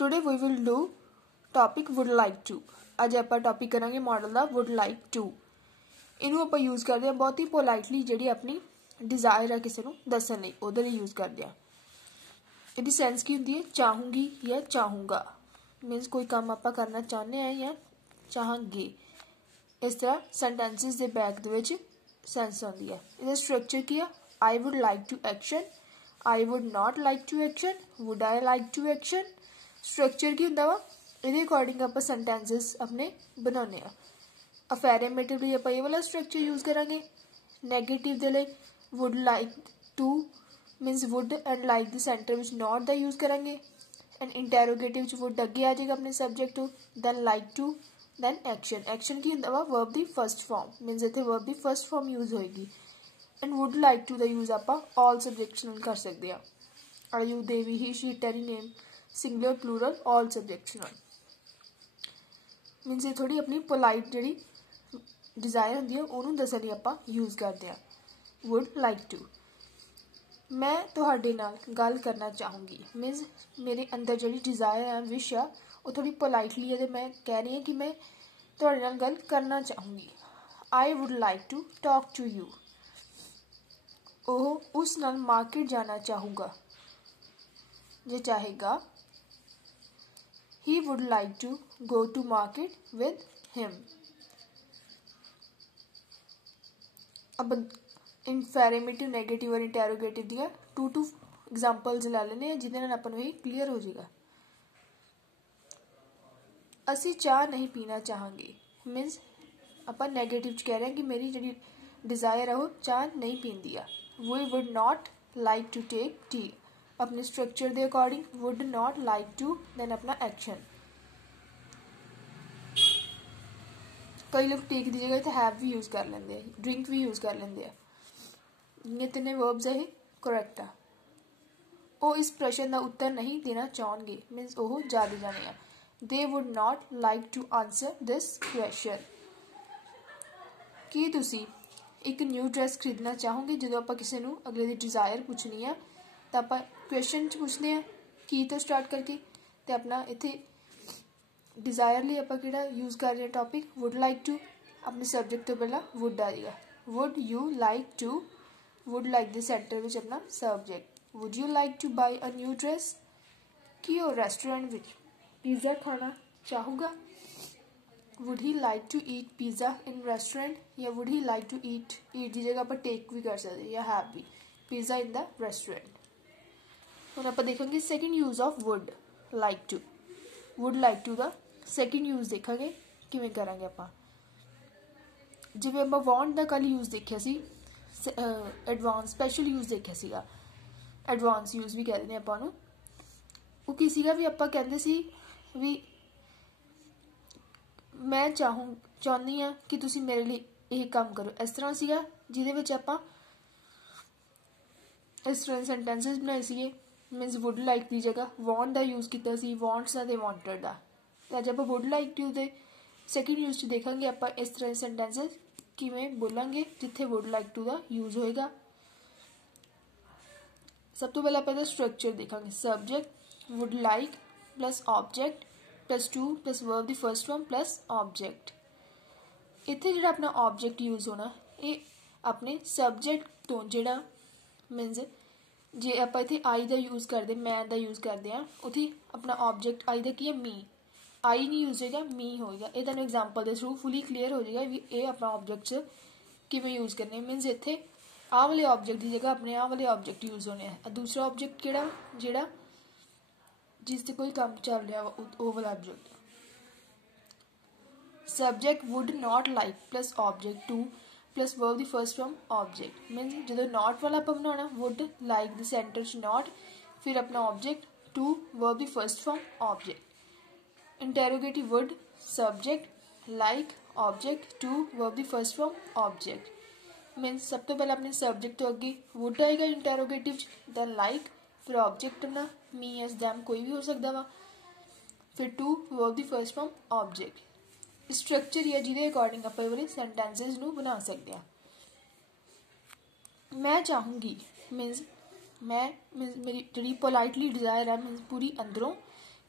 Today we will do topic would like to. अज आप topic करांगे मॉडल का वुड लाइक टू। इनू आप यूज़ करते हैं बहुत ही पोलाइटली जी अपनी डिजायर है किसी को दसन लई उहदे लई यूज़ करते हैं। इसकी सेंस की होंगी है चाहूँगी या चाहूँगा। मीनस कोई काम आप करना चाहते हैं या चाहांगे। इस तरह सेंटेंसिस के बैक दे विच सेंस आती है। इसका स्ट्रक्चर की है I would like to action, I would not like to action, would I like to action. Structure की होंगे वा ये अकॉर्डिंग आप सेंटेंसिस अपने बनाने। अफेरेमेटिव लिए आप ये वाला स्ट्रक्चर यूज़ करांगे। नैगेटिव दे लिए would like to means would and like the centre which not the use करांगे। एंड इंटैरोगेटिव वुड अगे आ जाएगा अपने subject to, then like to, then action. Action की होंगे वा वर्ब दी फर्स्ट फॉर्म मीनस इतने वर्ब दी फर्स्ट फॉर्म यूज़ होएगी। एंड वुड लाइक टू दा यूज़ आप ऑल सब्जेक्ट्स नाल कर सकते हैं। Are you, they, we, he, she, टेरी, name, singular, plural, all subjects नाल। मीनस ये थोड़ी अपनी पोलाइट जी डिजायर होंगी है उन्होंने दसन लई आप यूज़ करते हैं। Would like to. मैं तुहाडे नाल गल करना चाहूँगी मीनस मेरे अंदर जी डिजायर है विश आ वो थोड़ी पोलाइटली है तो मैं कह रही हूँ कि मैं तुहाडे नाल गल करना चाहूँगी। I would like to talk to you. ओह उस नाल मार्केट जाना चाहूँगा जे चाहेगा। He would like to go to market with him. अब इनफेरेमेटिव नेगेटिव और इंटैरोगेटिव दिया टू एग्जांपल्स ला लेने जिहदे नाल आपां नूं ये क्लीयर हो जाएगा। असी चाह नहीं पीना चाहांगे मीनस आपां नेगेटिव च कह रहे हैं कि मेरी जी डिजायर है वो चाह नहीं पींदी आ। We would not like to take tea. अपने स्ट्रक्चर के according would not like to then अपना एक्शन। कई लोग टेक की जगह तो हैव भी यूज़ कर लेंगे, ड्रिंक भी यूज़ कर लेंगे। ये तीनों वर्ब्स है करैक्ट आ। वो इस प्रश्न का उत्तर नहीं देना चाहेंगे मीनस वो जाते जाने आ। They would not like to answer this question. की तुसी एक न्यू ड्रैस खरीदना चाहोगे। जो आप किसी को अगले की डिजायर पूछनी है तो आप क्वेश्चन पूछते हैं की तो स्टार्ट करके तो अपना इतने डिजायर लिए आप यूज़ कर रहे हैं टॉपिक वुड लाइक टू। अपने सब्जेक्ट तो पहला वुड आ जाएगा। Would you like to, would like the centre which अपना subject. Would you like to buy a new dress. कि वो रेस्टोरेंट विच पिज़्ज़ा खाना चाहूगा। Would he like to eat pizza in restaurant या would he like to eat की जगह आप take भी कर सकते या हैव भी पिज़्ज़ा इन द रेस्टोरेंट। हम आप देखेंगे second use of would like to. Would like to का सैकेंड यूज़ देखेंगे किवें करांगे आप। जिवें आप वांट का कल यूज़ देखिया सी एडवांस स्पैशल यूज़ देखिया सीगा। एडवांस यूज़ भी कहते हैं आप वो की सीगा भी आप कहते सी भी मैं चाहनी हाँ कि तुसी मेरे लिए यह काम करो। इस तरह सीगा जिहदे विच आप इस तरह सेंटेंसिस बनाए सीगे। मीनस वुड लाइक की जगह वांट का यूज़ किया सी वांट्स का ते वांटेड का। अज आप would like to the second use देखेंगे आप इस तरह सेंटेंसिस किवें बोलांगे जिथे वुड लाइक टू का यूज़ होएगा। सब तो पहले आप स्ट्रक्चर देखेंगे। Subject would like plus object plus to plus verb the first form plus object. इत्थे जिहड़ा अपना ऑब्जेक्ट यूज़ होना ये अपने सब्जेक्ट तो जिहड़ा मीनस जे आप इत्थे आई का यूज़ करते मैं का यूज़ करते हैं उत्थे अपना ऑब्जेक्ट आई का की है मी। आई नहीं यूज़ होएगा मी होएगा। ये तुहानूं एग्जाम्पल के थ्रू फुली क्लीयर हो जाएगा भी ये अपना ऑब्जेक्ट किवें यूज़ करने। मीनस इत्थे आ वाले ऑब्जेक्ट की जगह अपने आ वाले ऑब्जेक्ट यूज़ होने हैं। दूसरा ऑब्जेक्ट किहड़ा जिहड़ा जिससे कोई काम चल रहा वो वाला object. Subject would not like plus object to plus verb the first from object. Means जो नॉट वाला आप बनाना वुड लाइक द सेंटर च नॉट फिर अपना object to verb the first from object. Interrogative would subject like object to verb the first from object. Means सब तो पहले अपने सब्जेक्ट तो अगे वुड आएगा इंटैरोगेटिव दैन लाइक फिर ऑब्जेक्ट अपना मी एस दैम कोई भी हो सकता वा फिर to verb the first from object. Structure ही है जिहदे अकॉर्डिंग आप वाले सेंटेंसिस नूं बना सकते हैं। मैं चाहूँगी मीनस मैं मेरी जी पोलाइटली डिजायर है मीनस पूरी अंदरों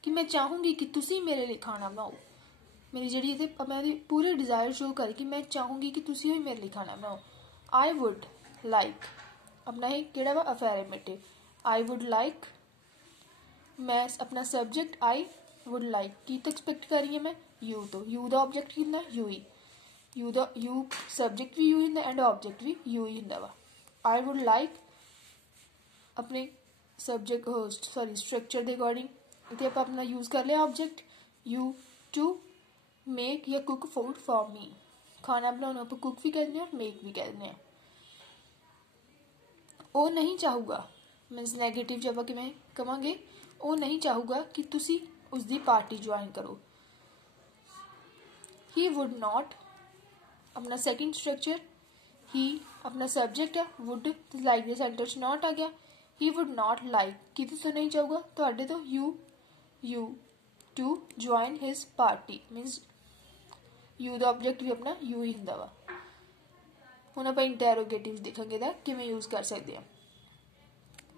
कि मैं चाहूँगी कि तुसी मेरे लिए खाना बनाओ। मेरी जी इतने मैं पूरे डिज़ायर शो कर कि मैं चाहूँगी कि तुसी ही मेरे लिए खाना बनाओ। आई वुड लाइक अपना ही केड़ा वा अफेर्मेटिव, आई वुड लाइक। मैं अपना सब्जेक्ट आई वुड लाइक की तो एक्सपेक्ट कर रही है मैं यू, तो यू दा ऑब्जेक्ट की होंदा यू ही, यू सब्जेक्ट भी यू ही होंदा एंड ऑब्जेक्ट भी यू ही होंदा वा। आई वुड लाइक अपने सब्जेक्ट सॉरी स्ट्रक्चर के अकॉर्डिंग इतने आप अपना यूज कर लिया ऑब्जेक्ट यू टू मेक या कुक फूड फॉर मी। खाना बनाना आप कुक भी कहते हैं और मेक भी कहते हैं। वो नहीं चाहूगा मीनस नैगेटिव जब कि मैं कहांगे वो नहीं चाहूगा कि तुसी उसकी पार्टी ज्वाइन करो। ही वुड नॉट अपना सेकंड स्ट्रक्चर, ही अपना सब्जेक्ट है, वुड लाइक दे सेंटर च नॉट आ गया। ही वुड नॉट लाइक कि तो नहीं चाहूगा तो you to join his party means you दा ऑब्जेक्ट भी अपना यू ही होंदा वा। हुण आपां इंटैरोगेटिव देखांगे दा किवें यूज कर सकते हैं।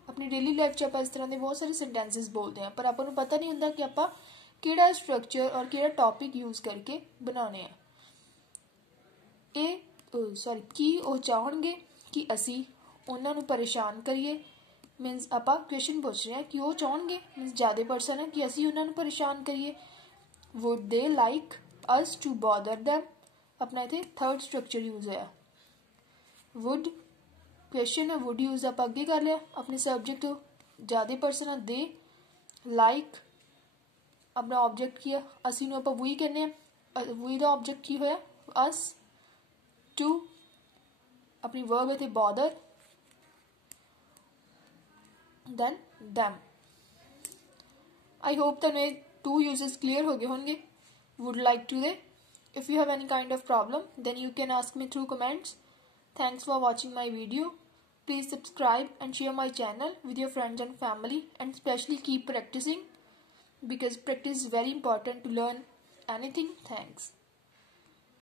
अपनी डेली लाइफ च आप इस तरह के बहुत सारे सेंटेंसिस बोलते हैं पर आपको पता नहीं होंदा कि आप किहड़ा स्ट्रक्चर और किहड़ा टॉपिक यूज करके बनाने हैं। सॉरी की वो चाहणगे कि असी उन्होंने परेशान करिए मीनस आप क्वेश्चन पूछ रहे हैं कि वो चाहणगे मीनस ज़्यादा पर्सन है कि असी उन्होंने परेशान करिए। Would they like us to bother them अपना इतने थर्ड स्ट्रक्चर यूज है। वुड क्वेश्चन है वुड यूज आप अगे कर लिया अपने सब्जेक्ट ज़्यादा पर्सन है दे लाइक अपना ऑब्जेक्ट की असी आप वही कहने वही का ऑब्जेक्ट की होया अस टू अपनी वर्ब है bother then them. I hope that मेरे 2 uses क्लियर हो गए होंगे would like to they. if you have any kind of problem then you can ask me through comments। thanks for watching my video। please subscribe and share my channel with your friends and family and especially keep practicing because practice is very important to learn anything। thanks।